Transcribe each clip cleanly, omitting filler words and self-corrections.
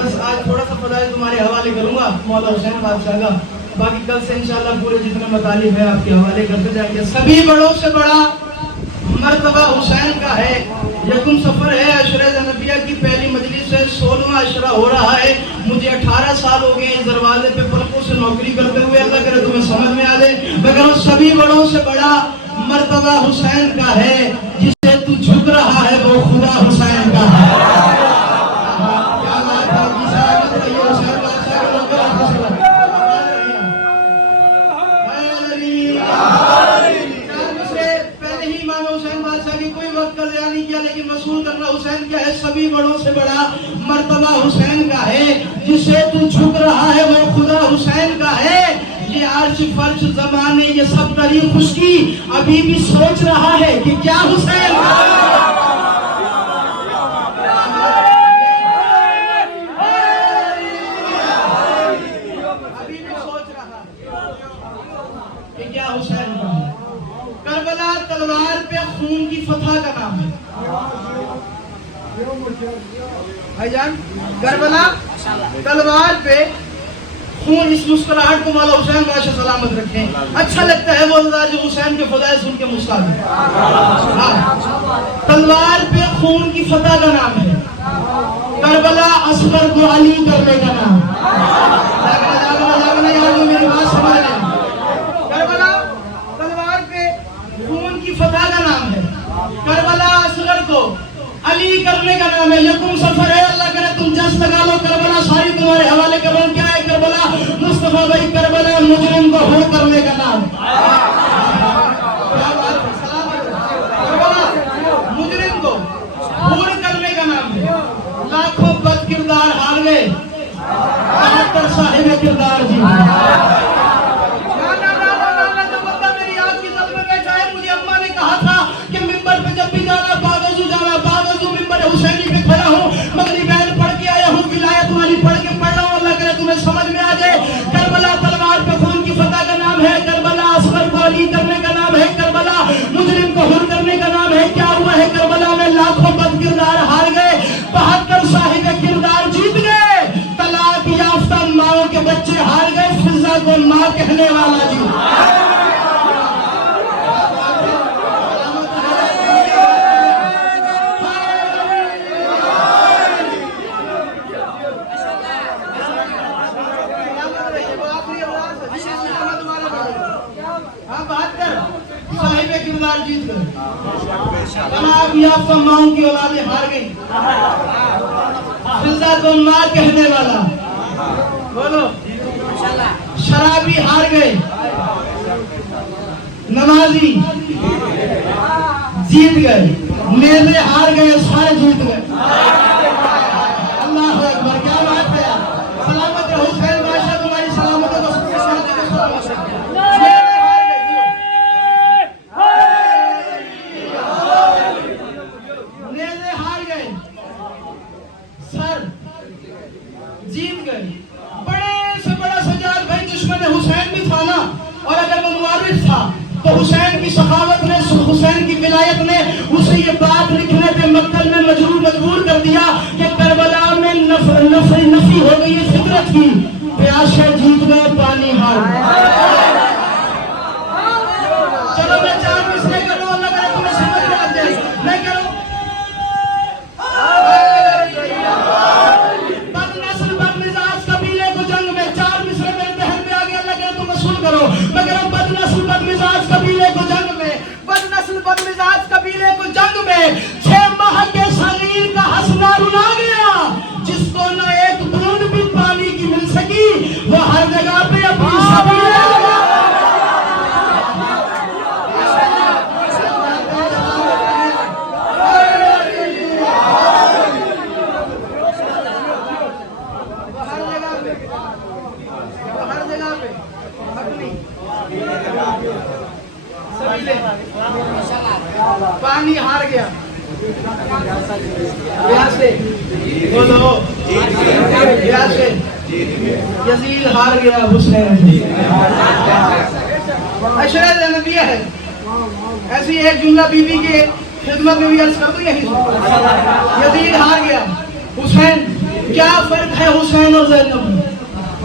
بس آج تھوڑا سا فضائل تمہارے حوالے کروں گا مولا حسین بادشاہ کا، باقی کل سے انشاءاللہ پورے جتنے مطالب ہے آپ کے حوالے کرتے جائیں گے۔ سبھی بڑوں سے بڑا مرتبہ حسین کا ہے۔ یکم سفر ہے، عشرہ نبیہ کی پہلی مجلس ہے، 16واں عشرہ ہو رہا ہے۔ مجھے 18 سال ہو گئے اس دروازے پہ پلکوں سے نوکری کرتے ہوئے، اللہ کرے تمہیں سمجھ میں آ جائے۔ مگر سبھی بڑوں سے بڑا مرتبہ حسین کا ہے، جسے تو جھک رہا ہے وہ خدا حسین کا ہے۔ لیکن وصول کرنا حسین کیا ہے؟ سبھی بڑوں سے بڑا مرتبہ حسین کا ہے، جسے تو جھک رہا ہے وہ خدا حسین کا ہے۔ یہ عرش فرش زمانے یہ سب تاریخ اس کی ابھی بھی سوچ رہا ہے کہ کیا حسین ابھی بھی سوچ رہا ہے کہ کیا حسین کا ہے۔ کربلا تلوار پہ خون کی فتح کا نام ہے بھائی جان، کربلا تلوار پہ خون، اس مسکراہٹ کو مولا حسین بادشاہ سلامت رکھیں۔ اچھا لگتا ہے وہ اللہ جو حسین کے فضائل سن کے مسکراتے ہیں۔ تلوار پہ خون کی فتح کا نام ہے، کربلا اصغر کو علی کرنے کا نام ہے۔ میری بات سمجھ لیں، کربلا تلوار پہ خون کی فتح کا نام ہے، کربلا اصغر کو علی کرنے کا نام ہے۔ یکم سفر ہے، اللہ کرے تم جس لگا لو، کربلا ساری تمہارے حوالے کرو۔ کیا ہے کربلا؟ مصطفیٰ بھائی، کربلا مجرم کو ہور کرنے کا نام ہے۔ کربلا مجرم کو ہور کرنے کا نام ہے۔ لاکھوں بد کردار ہار گئے، 72 صاحب کردار جی۔ میری آج کی زد میں بیٹھا ہے، مجھے اماں نے کہا تھا کہ ممبر پہ جب بھی جانا باغزو جانا، باغزو ممبر حسینی پہ کھڑا ہوں، مغربین پڑھ کے آیا ہوں، ولایت والی پڑھ کے پڑھ رہا ہوں، اللہ کرے تمہیں سمجھ میں آ جائے۔ کربلا تلوار پہ خون کی فتح کا نام ہے، کربلا اصغر کو علی کرنے کا نام ہے، کربلا مجرم کو حر کرنے کا نام ہے۔ کیا ہوا ہے کربلا میں؟ لاکھوں بد کردار ہار گئے، 72 صاحب کردار جیت گئے، طلاق یافتہ ماؤں کے بچے ہار گئے، فضا کو ماں کہنے والا جی۔ جیت گئے، طلاق یافتہ ماؤں کی اولادیں ہار گئی، فضا کو ماں کہنے والا بولو، شرابی ہار گئے، نمازی جیت گئے، نیزے ہار گئے، سارے جیت گئے۔ اللہ اکبر، کیا بات ہے یار۔ سلامت رہو حسین بادشاہ، تمہاری سلامت ہے۔ جیت گئے، بڑے سے بڑا سجاد بھائی دشمن حسین بھی تھا نا، اور اگر وہ موارث تھا تو حسین کی سخاوت نے، حسین کی ولایت نے اسے یہ بات لکھنے پہ مقتل میں مجبور کر دیا کہ کربلا میں نفی ہو گئی فطرت کی، پیاسے جیت گئے، پانی ہار گئے۔ چلو میں 4 مصرے کروں، اللہ کرے تمہیں سمجھ میں آ جائے، میں کروں۔ مگر بد نسل بد مزاج قبیلے کو جنگ میں، بد نسل بد مزاج قبیلے کو جنگ میں 6 ماہ کے صغیر کا ہنسنا رلا گیا، جس کو نہ ایک بوند بھی پانی کی مل سکی، وہ ہر جگہ پہ اپنی سبیلے لگا۔ پانی ہار گیا، پیاسے بولو، پیاسے یزید ہار گیا، حسین عشرہ نبیہ ہے۔ ایسی ایک جملہ بی بی کے خدمت میں بھی عرض کر دوں، یزید ہار گیا، حسین کیا فرق ہے حسین اور زینب میں؟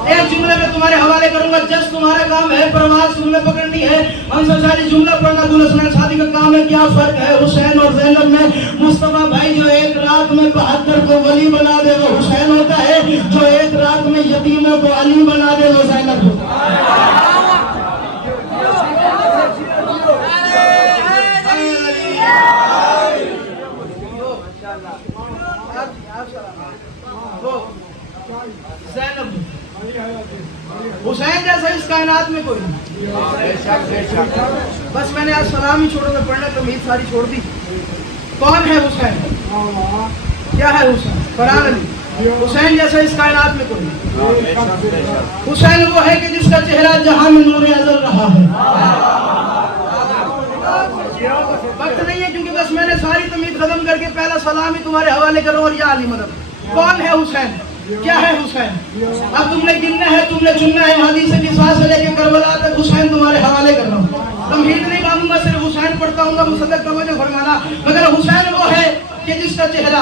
ایک جملے میں تمہارے حوالے کروں گا، جس تمہارا کام ہے پرواز تم نے پکڑنی ہے، انصر ساری جملہ پڑھنا گل حسنین شادی کا کام ہے۔ کیا فرق ہے حسین اور زینب میں؟ مصطفیٰ بھائی جو ایک رات میں 72 کو ولی بنا دے وہ حسین ہوتا ہے، جو ایک رات میں یتیموں کو علی بنا دے وہ زینب ہوتا ہے۔ زینب حسین جیسا اس کائنات میں کوئی نہیں۔ بس میں نے آج سلام ہی چھوڑوں میں پڑھنے تو امید ساری چھوڑ دی۔ کون ہے حسین؟ کیا ہے حسین؟ فرحان علی۔ حسین جیسا اس کائنات میں کوئی نہیں۔ حسین وہ ہے کہ جس کا چہرہ جہاں میں نور ازل رہا ہے۔ وقت نہیں ہے کیونکہ بس میں نے ساری تمید ختم کر کے پہلا سلام ہی تمہارے حوالے کروں اور یا علی مدد۔ کون ہے حسین؟ کیا ہے حسین؟ اب تم نے گننا ہے، تم نے چننا ہے، حدیث نساء سے لے کے کربلا تک حسین تمہارے حوالے کر رہا ہوں۔ تمہید نہیں مانوں گا، صرف حسین پڑھتا ہوں گا، مصدق توجہ فرمانا۔ مگر حسین وہ ہے کہ جس کا چہرہ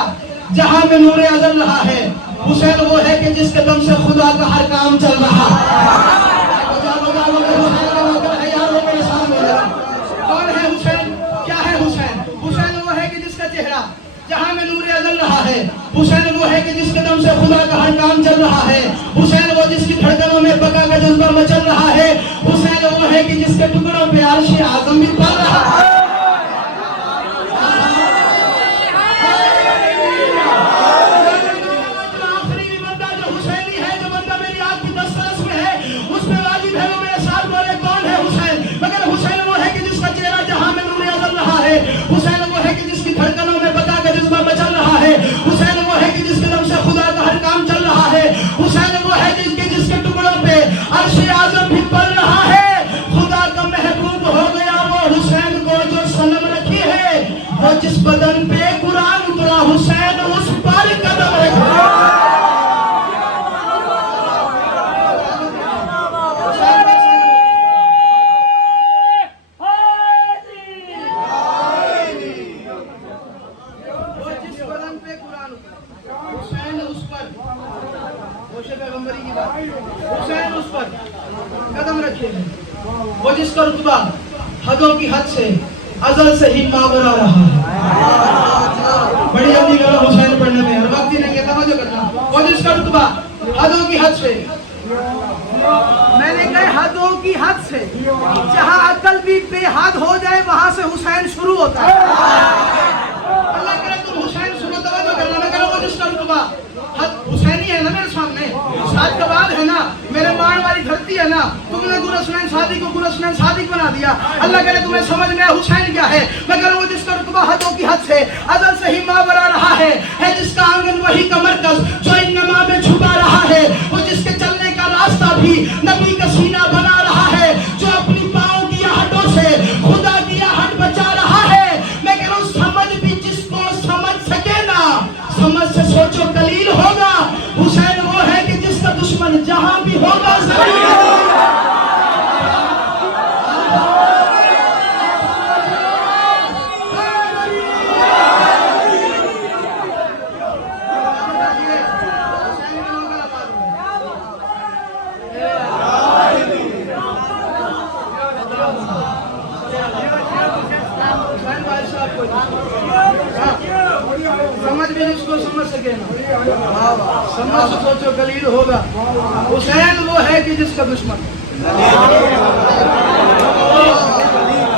جہاں میں نور ازل رہا ہے۔ حسین وہ ہے کہ جس کے دم سے خدا کا ہر کام چل رہا ہے۔ کون ہے حسین؟ کیا ہے حسین؟ حسین وہ ہے کہ جس کا چہرہ جہاں میں نور ازل رہا ہے۔ حسین وہ ہے کہ جس کے دم سے خدا کا ہر کام چل رہا ہے۔ حسین وہ جس کی دھڑکنوں میں بقا کا جذبہ مچل رہا ہے۔ حسین وہ ہے کہ جس کے ٹکڑوں پہ عرش اعظم بھی پل رہا ہے۔ آخری بندہ جو حسینی ہے، جو بندہ میری آنکھ کی دسترس میں ہے، اس پہ واجب ہے وہ میرے ساتھ بولے کون ہے حسین؟ مگر حسین وہ ہے کہ جس کا چہرہ جہاں میں نور ازل رہا ہے۔ حسین وہ ہے کہ جس کی دھڑکنوں میں بقا کا جذبہ مچل رہا ہے۔ حسین وہ ہے کہ جس کے دم سے خدا کا ہر کام چل رہا ہے۔ حسین وہ ہے جس کے ٹکڑوں پہ عرش اعظم بھی پل رہا ہے۔ خدا کا محبوب ہو گیا وہ حسین کو جو صنم رکھی ہے، وہ جس بدن پہ قرآن اترا حسین اس پر قدم رکھا۔ حسین اس پر قدم رکھے ہیں، وہ جس کا رتبہ حدوں کی حد سے ازل سے ہی ماورا رہا ہے۔ بڑی جلدی کرو حسین پڑھنے میں، ہر وقت ہی نہیں کہتا توجہ کرنا۔ وہ جس کا رتبہ حدوں کی حد سے، میں نے کہا حدوں کی حد سے، جہاں عقل بھی بے حد ہو جائے وہاں سے حسین شروع ہوتا ہے۔ اللہ کرے تم حسین سنو، توجہ کرنا۔ میں کہہ رہا ہوں وہ جس کا رتبہ حسینی ہے نا، میرے سامنے ساتھ کا بعد ہے نا، میرے مان والی دھرتی ہے نا، تم نے گل حسنین صادق کو گل حسنین صادق بنا دیا۔ اللہ کرے تمہیں سمجھ میں حسین کیا ہے۔ مگر وہ جس کا رتبہ حدوں کی حد سے ازل سے ہی ماورا رہا ہے جس کا آنگن وہی کا مرکز جو انما میں چھپا رہا ہے، وہ جس کے چلنے کا راستہ بھی نبی کا سینہ بنا رہا ہے، جو اپنی پاؤں کی آہٹوں سے خدا کی آہٹ بچا رہا ہے۔ میں کہہ رہا ہوں سمجھ بھی جس کو سمجھ سکے نا، سمجھ سے سوچو قلیل ہوگا۔ حسین وہ ہے کہ جس کا دشمن جہاں بھی ہوگا ذلیل ہوگا۔ سمجھ بھی جس کو سمجھ سکے نا، سمجھ سے سوچو قلیل ہوگا۔ حسین وہ ہے کہ جس کا دشمن،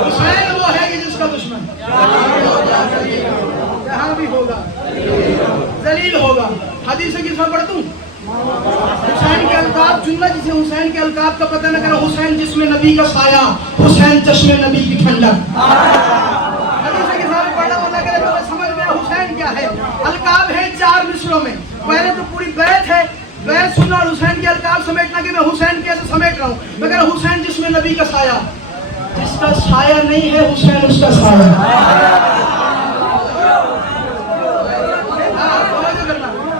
حسین وہ ہے کہ جس کا دشمن جہاں بھی ہوگا ذلیل ہوگا۔ حدیث کی سب پڑھتا ہوں۔ حسین کے القاب جملہ جسے حسین کے القاب کا پتہ نہ کرو، حسین جس میں نبی کا سایہ، حسین چشم نبی کی ٹھنڈک۔ حدیث کے ساتھ پڑھنا ہونا کرے تو سمجھ میں حسین کیا ہے۔ القاب ہے 4 مصروں میں، پہلے تو پوری بیت ہے، بیت سننا اور حسین کے القاب سمیٹنا کہ میں حسین کیسے سمیٹ رہا ہوں۔ مگر حسین جس میں نبی کا سایہ، جس کا سایہ نہیں ہے حسین اس کا سایہ۔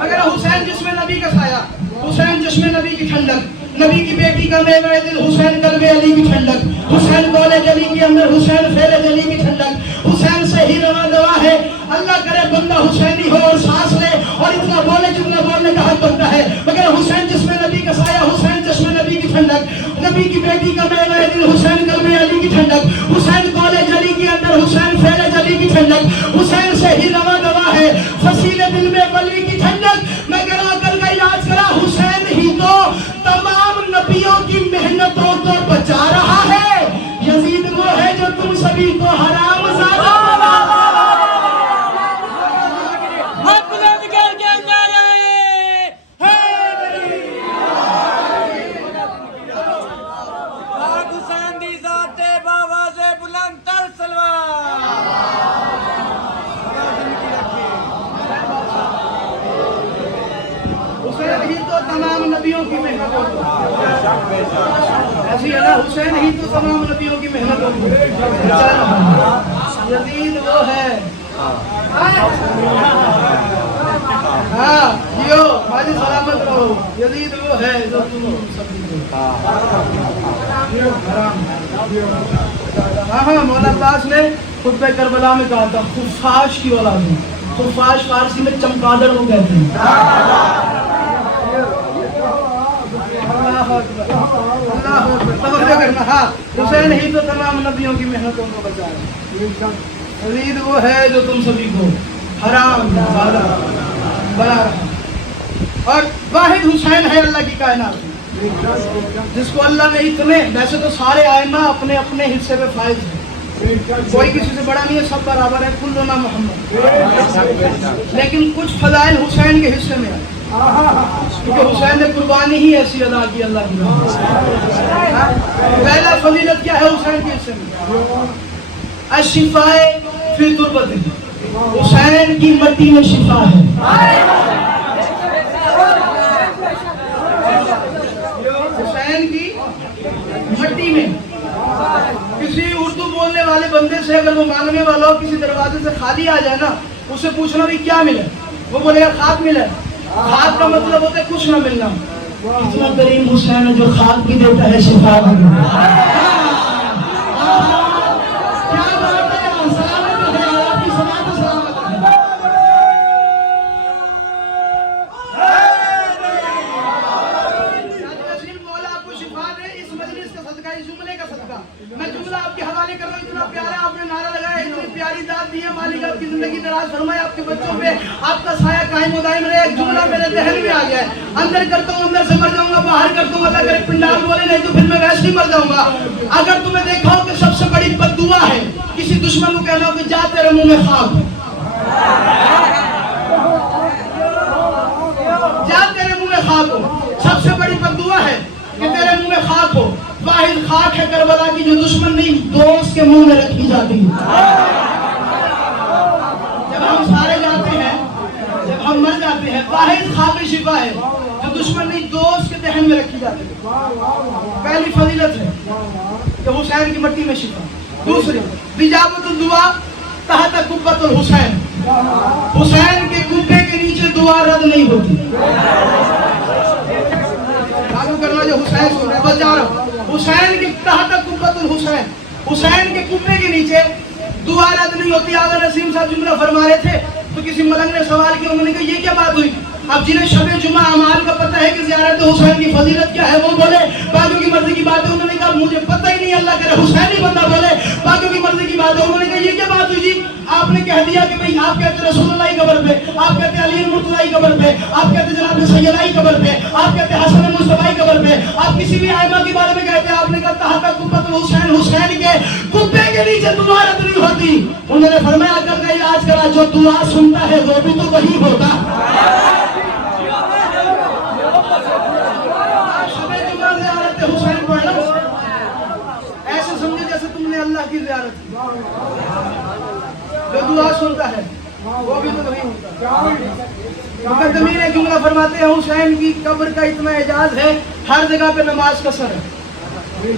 مگر حسین جس میں نبی کا سایہ، حسین جس میں نبی کی ٹھنڈک، نبی کی بیٹی کا میوہ دل حسین قلب علی کی ٹھنڈک، حسین قول جلی کے اندر حسین فعل جلی کی ٹھنڈک، حسین سے ہی رواں دوا ہے۔ اللہ کرے بندہ حسینی ہو اور سانس لے اور اتنا بولے جتنا بولنے کا حق بنتا ہے، مگر حسین جس میں نبی کا سایہ، حسین چشمے نبی کی ٹھنڈک، نبی کی بیٹی کا میوہ دل حسین قلب علی کی ٹھنڈک، حسین کالج علی کے اندر حسین فیلج علی کی ٹھنڈک، حسین سے ہی رواں دوا ہے فصیل دل میں ولی کی ٹھنڈک۔ مگر عقل کا علاج کرا، حسین ہی تو تمام نبیوں کی محنتوں کو بچا رہا ہے، یزید وہ ہے جو تم سبھی کو حرام زادہ تمام نبیوں کی محنت ہوتی ایسی ہے نا، حسین ہی تو تمام نبیوں کی محنت ہوتی یزید وہ ہے، ہاں جیو ماجی سلامت رہو، یزید وہ ہے جو تم سبھی ہاں مولا عباس نے خطبہ کربلا میں کہا تھا خفاش کی اولاد ہے، خفاش فارسی میں چمگادڑ وہ کہتے ہیں۔ حسین ہی تو تمام نبیوں کی محنتوں کو بچائے، یزید وہ ہے جو تم سبھی کو حرام زادہ بنا رہا، اور واحد حسین ہے اللہ کی کائنات جس کو اللہ نے اتنے، ویسے تو سارے ائمہ اپنے اپنے حصے میں فائز ہیں، کوئی کسی سے بڑا نہیں ہے، سب برابر ہے، کلنا محمد، لیکن کچھ فضائل حسین کے حصے میں ہے کیونکہ حسین نے قربانی ہی ایسی ادا کی اللہ کی راہ۔ پہلا فضیلت کیا ہے حسین کے حصے میں؟ الشفاء فی تربتہ، حسین کی مٹی میں شفا ہے۔ حسین کی مٹی میں کسی اردو بولنے والے بندے سے اگر وہ مانگنے والا ہو کسی دروازے سے خالی آ جائے نا، اسے پوچھنا بھی کیا ملے، وہ بولے گا خاک ملا ہے۔ خاک کا مطلب ہوتا ہے کچھ نہ ملنا، اتنا کریم حسین ہے جو خاک بھی دیتا ہے شفا بھی دیتا ہے۔ میں جملہ آپ کے حوالے کر رہا ہوں، اتنا پیارا آپ نے نعرہ لگایا، اتنی پیاری داد دی ہے، مالک آپ کی زندگی دراز فرمائے، آپ کے بچوں پہ آپ کا سایہ قائم و دائم رہے۔ ایک جملہ میرے ذہن میں آ گیا ہے، اندر کرتا ہوں اندر سے مر جاؤں گا، باہر کرتا ہوں اللہ کرے پنڈال بولے، نہیں تو پھر میں ویسے ہی مر جاؤں گا۔ اگر تمہیں دیکھا ہو کہ سب سے بڑی بد دعا ہے کسی دشمن کو کہنا ہو کہ جا تیرے منہ میں خاک ہو، جا تیرے منہ میں خاک ہو، سب سے بڑی بد دعا ہے کہ تیرے منہ میں خاک ہو۔ واحد خاک ہے کربلا کی جو دشمن نہیں دوست کے منہ میں رکھی جاتی ہے۔ جب ہم سارے جاتے ہیں، جب ہم مر جاتے ہیں، واحد خاک شفا ہے جو دشمن نہیں دوست کے دہن میں رکھی جاتی ہے۔ پہلی فضیلت ہے کہ حسین کی مٹی میں شفا۔ دوسری اجابت الدعا تحت قبۃ الحسین، حسین کے قبے کے نیچے دعا رد نہیں ہوتی۔ کرنا جو حسین سن رہا ہے بس جا رہا ہوں، حسین کے تحت قبۃ الحسین، حسین کے قبے کے نیچے دعا رد نہیں ہوتی۔ آغا نسیم صاحب جملہ فرما رہے تھے تو کسی ملنگ نے سوال کیا، انہوں نے کہا یہ کیا بات ہوئی؟ اب جنہیں شب جمعہ اعمال کا پتہ ہے کہ زیارت حسین کی فضیلت کیا ہے وہ بولے، باقیوں کی مرضی کی بات ہے۔ انہوں نے کہا مجھے پتہ ہی نہیں، اللہ کرے حسین ہی بندہ بولے، باقیوں کی مرضی کی بات ہے۔ انہوں نے کہا یہ کیا بات ہوئی جی؟ آپ نے کہہ دیا کہ بھئی آپ کہتے رسول اللہ کی قبر پہ، آپ کہتے علی مرتضی کی قبر پہ، آپ کہتے جناب سیدہ کی قبر پہ، آپ کہتے حسن مصطفی کی قبر پہ، آپ کسی بھی ائمہ کے بارے میں کہتے ہیں، آپ نے کہا تحت قبۃ الحسین، حسین کے قبے کے نیچے دعا رد نہیں ہوتی۔ انہوں نے فرمایا اگر کا علاج کرا، جو دعا سنتا ہے وہ بھی تو وہی ہوتا۔ حسین پڑھنا ایسے سمجھے جیسے تم نے اللہ کی زیارت کی، جو دعا سنتا ہے وہ بھی تو وہی ہوتا۔ مقدمین ایک جملہ فرماتے ہیں حسین کی قبر کا اتنا اعجاز ہے ہر جگہ پہ نماز کا سر ہے۔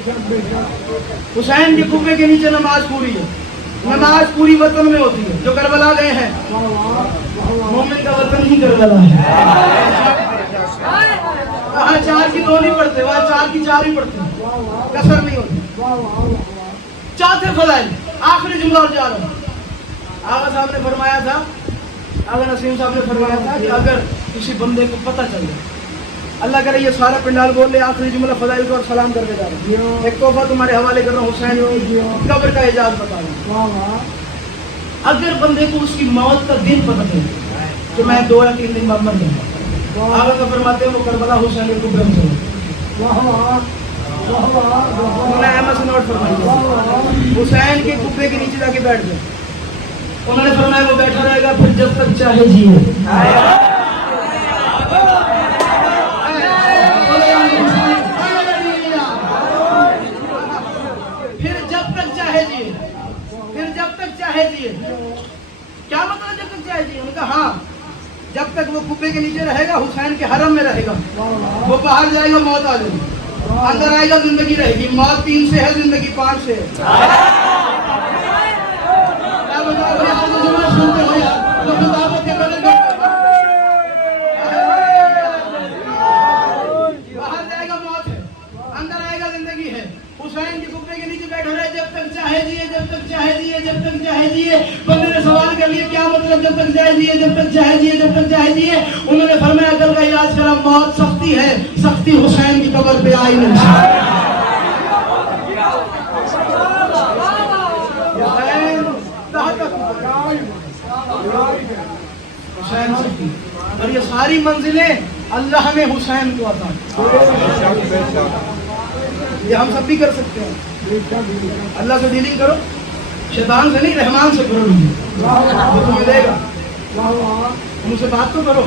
حسین کے قبے کے نیچے نماز پوری ہے، نماز پوری وطن میں ہوتی ہے۔ جو کربلا گئے ہیں مومن کا وطن ہی کربلا ہے، وہاں چار کی دو نہیں پڑھتے، وہاں چار کی چار ہی پڑھتے ہیں، کسر نہیں ہوتی۔ چوتھے فضائل، آخری جملہ اور جا رہا ہوں۔ آقا صاحب نے فرمایا تھا اگر نسیم صاحب نے فرمایا تھا کہ اگر کسی بندے کو پتہ چل جائے, اللہ کرے یہ سارا پنڈال بول لے, آخری جملہ فضائل کو اور سلام کر کے جا رہا ہوں, ایک تحفہ تمہارے حوالے کر رہا ہوں, حسین کی قبر کا اعجاز بتا رہا ہوں. اگر بندے کو اس کی موت کا دن پتہ چلے کہ میں 2 یا 3 دن بعد مر جاؤں, آگے کا فرماتے ہیں وہ کربلا حسین کے قبر میں چلے. انہوں نے احمد سے نوٹ فرمایا حسین کے قبے کے نیچے جا کے بیٹھ گئے. انہوں نے فرمایا وہ بیٹھا رہے گا پھر جب تک چاہے جیے. پھر جب تک چاہے جیے, پھر جب تک چاہے جیے. کیا مطلب جب تک چاہے جیے؟ انہوں نے کہا ہاں, جب تک وہ قبے کے نیچے رہے گا, حسین کے حرم میں رہے گا, وہ باہر جائے گا موت آ جائے گی, اندر آئے گا زندگی رہے گی. موت 3 سے ہے, زندگی 5 سے ہے. سنتے ہو یار, باہر جائے گا موت ہے, اندر آئے گا زندگی ہے. حسین کے قبے کے نیچے بیٹھا رہے جب تک چاہے جیے, جب تک چاہے جیے, جب تک چاہے جیے. بندے نے سوال کر لیا کیا مطلب جب تک چاہے جیے, جب تک چاہے جیے, جب تک چاہے جیے. انہوں نے فرمایا کل کا علاج کرا, موت سختی ہے, سختی حسین کی قبر پہ آئی نہیں. حسین سختی, اور یہ ساری منزلیں اللہ نے حسین کو عطا. یہ ہم سب بھی کر سکتے ہیں. اللہ سے ڈیلنگ کرو, شیطان سے نہیں, رحمان سے کرو, وہ تمہیں دے گا. تم سے بات تو کرو,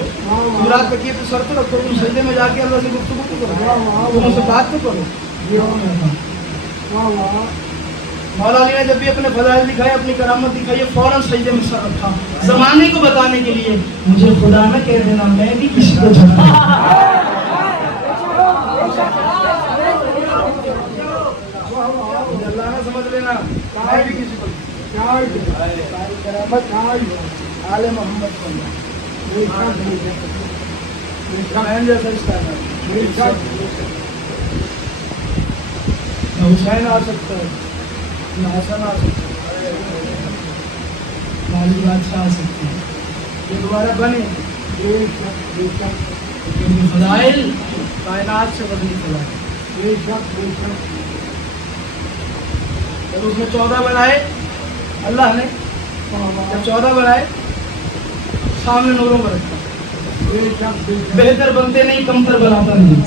رات تکیے تو سر تو رکھو, تم سجدے میں جا کے اللہ سے گفتگو تو کرو, تم سے بات تو کرو. مولا علی نے جب بھی اپنے فضائل دکھائے, اپنی کرامت دکھائی, فوراً سجدے میں سر رکھا, زمانے کو بتانے کے لیے مجھے خدا نہ کہہ دینا, میں بھی کسی کو جھکا. اللہ نہ سمجھ لینا, میں بھی کسی کو کرامت آل محمد کو حسین آ سکتا ہے, حسن آ سکتا ہے, مالی بادشاہ آ سکتے ہیں, یہ دوبارہ بنے. کیونکہ فضائل کائنات سے بدلی فضائل. جب اس نے 14 بنائے اللہ نے, جب 14 بنائے سامنے نوروں میں رکھا. بہتر بنتے نہیں, کمتر بناتا نہیں.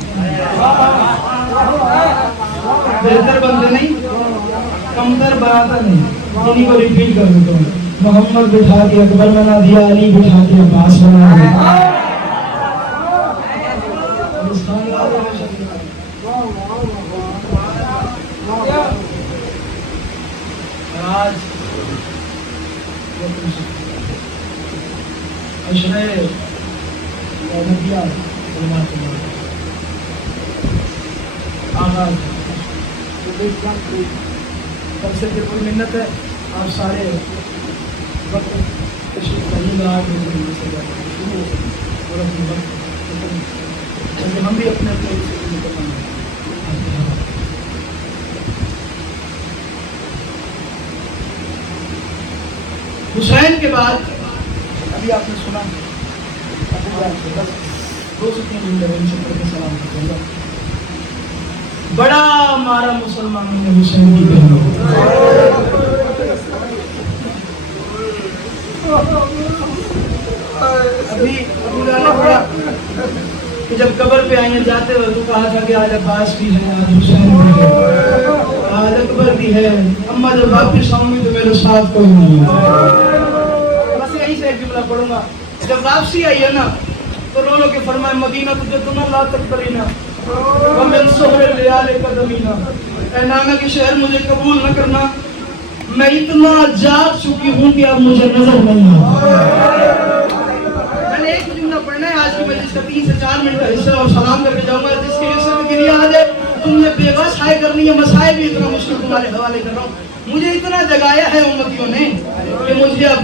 بہتر بنتے نہیں, کمتر بناتا نہیں. انہیں کو ریپیٹ کر دیتا ہوں, محمد بٹھا کے اکبر بنا دیا, علی بٹھا کے عباس بنا دیا. آج اشرے آغاز سب سے کوئی منت ہے, آپ سارے وقت تشریف لائیے گا, ہم بھی اپنے حسین کے بعد ابھی آپ نے سنا 2 سے 3 دن لگے شکر کے سلام کرتے ہیں. بڑا مارا مسلمانوں نے حسین کی بہنوں. ابھی کہ جب قبر پہ آئیں جاتے ہوئے تو کہا تھا کہ آج عباس بھی ہے, آج حسین بھی ہے, آج اکبر بھی ہے, اما جب واپس آؤں گی تو میرے ساتھ کوئی نہیں ہے. بس یہیں سے ایک جملہ پڑھوں گا. جب واپسی آئی ہے نا تو رو رو کے فرمائے مدینہ تجھے تمہیں لا تک کرینا ومن سہر لیال قدمینا, اے نانا کے شہر مجھے قبول نہ کرنا, میں اتنا جاگ چکی ہوں کہ اب مجھے نظر نہیں آتا. میں نے ایک جملہ پڑھنا ہے آج کی مجلس کا, 3 سے 4 منٹ کا حصہ, اور سلام کر کے جاؤں گا. جس کے حصے میں گریا آ جائے تم نے بے بس ہائے کرنی ہے, مسائل بھی اتنا مشکل تمہارے حوالے کر رہا ہوں. مجھے اتنا جگایا ہے امتیوں نے کہ مجھے اب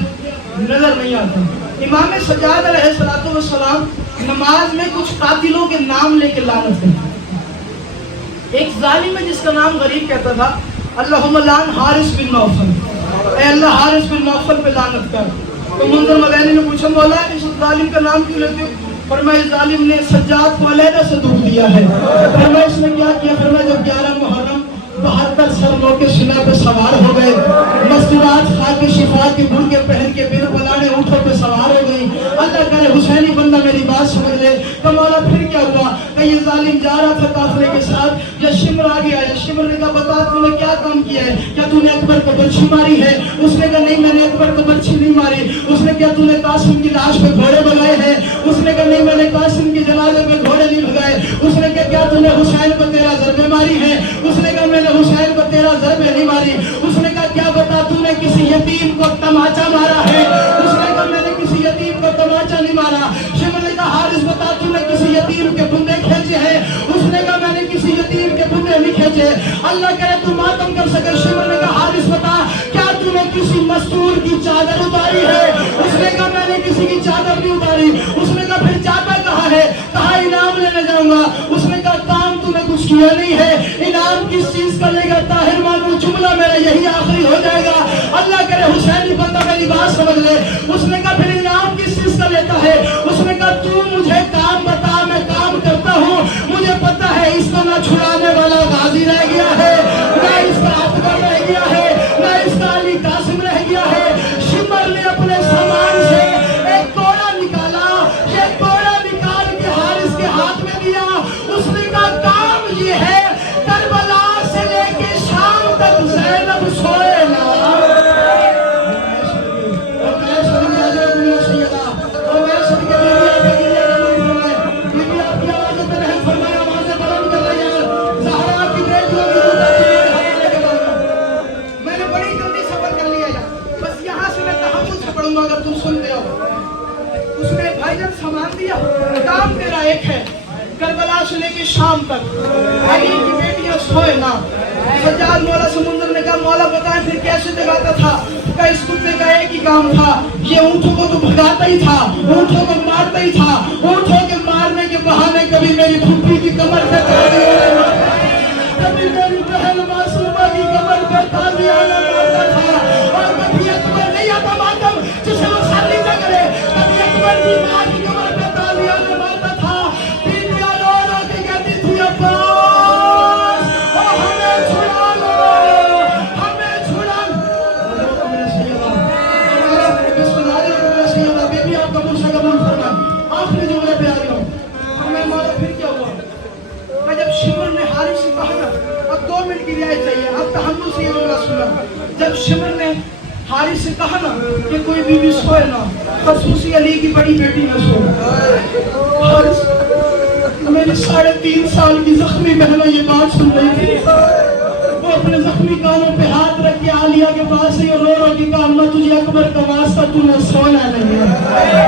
نظر نہیں آتا. امام سجاد علیہ السلام نماز میں کچھ قاتلوں کے نام لے کے لعنت کرتے. ایک ظالم ہے جس کا نام غریب کہتا تھا, اللہم لعن حارث بن نوفل, اے اللہ حارث بن نوفل پہ لعنت کر. تو منظر مدینی نے پوچھا مولا اس ظالم کا نام کیوں لیتے ہو؟ فرمایا ظالم نے سجاد کو علیحدہ سے دکھ دیا ہے۔ فرمایا اس نے کیا کیا؟ فرمایا جب 11 محرم 72 سروں کے سینہ پہ سوار ہو گئے، مستورات خاک شفا کے برقع پہن کے بن بلانے اونٹوں پہ سوار ہو گئی۔ اللہ کرے حسینی بندہ میری بات سمجھ لے۔ تو مولا پھر کیا ہوا کہ یہ ظالم جا رہا تھا قافلے کے ساتھ، یا شمر آ گیا۔ یا شمر نے کہا بتا تو نے کیا کام کیا ہے؟ کیا تو نے اکبر کو برچھی ماری ہے؟ اس نے کہا نہیں میں نے اکبر کو برچھی نہیں ماری۔ اس نے کیا تو نے قاسم کی لاش پہ گھوڑے بگائے ہیں؟ اس نے کہا نہیں میں نے قاسم کی جنازے پہ گھوڑے نہیں بگائے۔ اس نے کہا کیا تو نے حسین کو تیرا ضربے ماری ہے؟ اس نے کہا میں نے حسین کو تیرا ضربے نہیں ماری۔ اس نے کہا کیا بتا تو نے کسی یتیم کو تماچا مارا ہے؟ اس نے کہا میں نے کسی یتیم کو تماچا نہیں مارا۔ شمر نے کہا حارث بتا تو نے کسی یتیم کے بندے کھینچے ہیں؟ اس نے کہا میں نے کسی یتیم کے بندے نہیں کھینچے۔ اللہ کرے تو ماتم کر سکے۔ شمر نے کہا حارث بتا کیا تو نے کسی مستور کی چادر اتاری ہے؟ اس نے کہا میں نے کسی کی چادر نہیں اتاری۔ اس نے کہا پھر جاتا کہاں ہے؟ کہا انعام لینے جاؤں گا۔ اس نے کہا کام تو نے کچھ کیا نہیں ہے، انعام کس چیز کا لے گا؟ طاہر مانو جملہ میرا یہی آخری ہو جائے گا۔ اللہ کرے حسینی بندہ میری بات سمجھ لے۔ اس نے کہا پھر انعام کس چیز کا لیتا ہے؟ اس نے کہا تو مجھے کام بتا، میں کام کرتا ہوں۔ مجھے پتا ہے اس کو نہ چھڑانے والا غازی رہ گیا ہے، نہ اس کا اصغر رہ گیا ہے، نہ اس کا علی قاسم رہ گیا ہے۔ شمر نے اپنے سامان سے ایک کوڑا نکالا، یہ کوڑا نکال کے حارث کے ہاتھ میں دیا۔ اس نے کہا کام یہ ہے کربلا سے لے کے شام تک زینب سوئے نا۔ اگر تم سنتے ہو اس نے بھائی جان سامان دیا، کام تیرا ایک ہے کربلا سے لے کے شام تک علی کی بیٹیاں سوئے نا۔ سجاد مولا سے منظر نے کہا مولا بتائیں پھر کیسے جگاتا تھا؟ کہ اس کتے کا ایک ہی کام تھا، یہ اونٹوں کو تو بھگاتا ہی تھا، اونٹوں کو مارتا ہی تھا۔ اونٹوں کے مارنے کے بہانے کبھی میری پھپھی کی کمر پہ تازیانہ مارتا تھا، کبھی میری بہن معصومہ کی کمر پہ تازیانہ مارتا تھا، اور کبھی اکبر نہیں آتا ماتم جسے وہ سر نیچے کرے، کبھی اکبر کی ماں کی کمر پہ تازیانہ مارتا تھا۔ بیٹیاں رو رو کے کہتی تھی عباس ہمیں چھڑا لو، ہمیں چھڑا لو۔ میرے سیدہ بسم اللہ میرے سیدہ بیبی آپ قبول سے قبول فرمائیں۔ آخری جملے پہ آ رہی ہوں۔ ہمیں مولا پھر کیا ہوا کہ جب شمر نے حارث سے کہا نا اب 2 منٹ کی رعایت چاہیے، اب تحمل سے یہ جملہ سنا۔ جب شمر نے حارث سے کہا نا کہ کوئی بی بی سوئے نا، خصوصی علی کی بڑی بیٹی نہ سوئے۔ حارث میری 3.5 سال کی زخمی بہنوں یہ بات سن رہی تھی، وہ اپنے زخمی کانوں پہ ہاتھ رکھ کے عالیہ کے پاس سے رو رو کے کہا اماں تجھے اکبر کا واسطہ تو نے سونا نہیں ہے،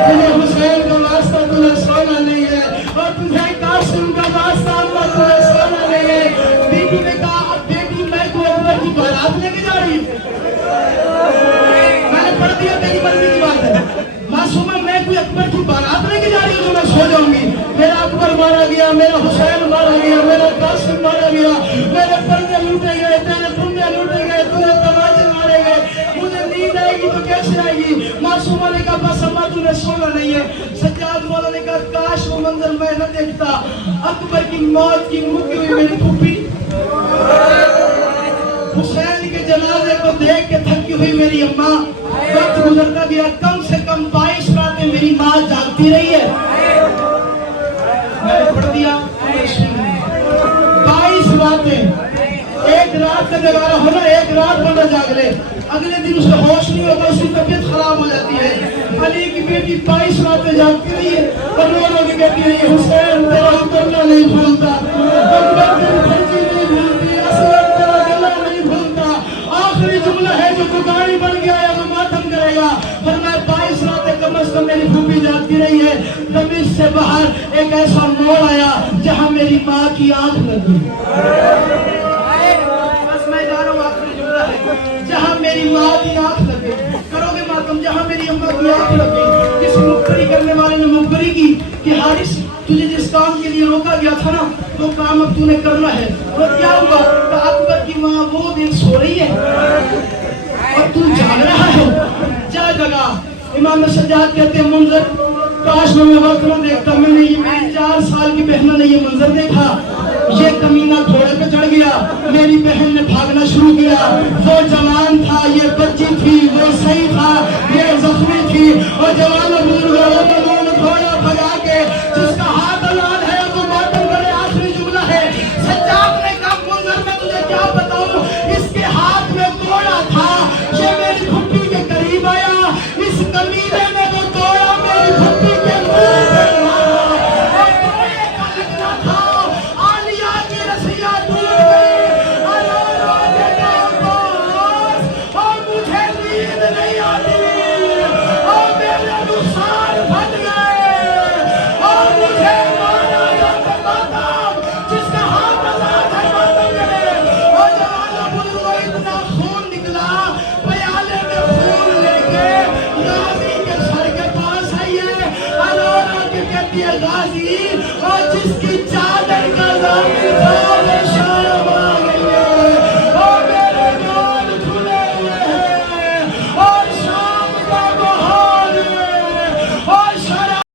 تجھے حسین کا واسطہ تو نے سونا نہیں ہے، اور تجھے قاسم کا واسطہ اماں تو نے سونا نہیں ہے۔ بیٹی نے کہا اب بیٹی میں کو اکبر کی بارات لے کے جا رہی ہوں، میں نے پڑھ دیا تیری مرضی کی بات ہے، معصومہ میں کوئی اکبر کی بارات لے کے جا رہی ہوں جو میں سو جاؤں گی؟ میرا اکبر مارا گیا، میرا حسین مارا گیا، میرا قاسم مارا گیا، میرے پردے لوٹے گئے، تیرے پردے لوٹے گئے، تیرے تماچے مارے گئے، مجھے نیند آئے گی تو کیسے آئے گی؟ معصومہ نے کہا بس اماں تو نے سونا نہیں ہے۔ سجاد مولا نے کہا کاش وہ منظر میں نہ دیکھتا، اکبر کی موت کی مکی ہوئی میری پھوپھی، حسین کے جنازے کو دیکھ کے تھکی ہوئی میری اماں، وقت گزرتا گیا، کم سے کم 22 راتیں میری ماں جاگتی رہی ہے۔ میں نے پڑھ دیا 22 راتیں، ایک رات کا جگارہ ہونا، ایک رات بندہ جاگ لے، اگلے دن اسے ہوش نہیں ہوتا، اس کی طبیعت خراب ہو جاتی ہے۔ علی کی بیٹی 22 راتیں جاگتی رہی ہے اور رو رو کے کہتی ہے حسین تیرا اترنا نہیں بھولتا، اکبر تیری پھرچی نہیں بھولتی، اصغر تیرا گلا نہیں بھولتا۔ آخری جملہ ہے جو دکانی بن گیا ہے وہ ماتم کرے گا، فرمایا 22 راتیں کم از کم میری پھوپھی جاگتی رہی ہے، تمیز سے باہر ایک ایسا موڑ آیا جہاں میری ماں کی آنکھ لگی۔ بس میں جا رہا ہوں، آخری جملہ ہے، جہاں میری ماں کی آنکھ لگے، کرو گے ماتم، جہاں میری اماں کی آنکھ لگے۔ کسی مقبری کرنے والے نے مقبری کی کہ حارث تجھے جس کام کے لیے روکا گیا تھا نا وہ کام اب تو نے کرنا ہے، اور کیا ہوا کہ اکبر کی ماں وہ دن سو رہی ہے اور تو جاگ رہا ہے، جا جگہ امام سجاد کہتے ہیں منظر کاش میں وقت نہ دیکھتا، میں نے یہ میری 4 سال کی بہنوں نے یہ منظر دیکھا، یہ کمینہ گھوڑے پہ چڑھ گیا، میری بہن نے بھاگنا شروع کیا، وہ جوان تھا، یہ بچی تھی، وہ صحیح تھا، یہ زخمی تھی، اور جوانوں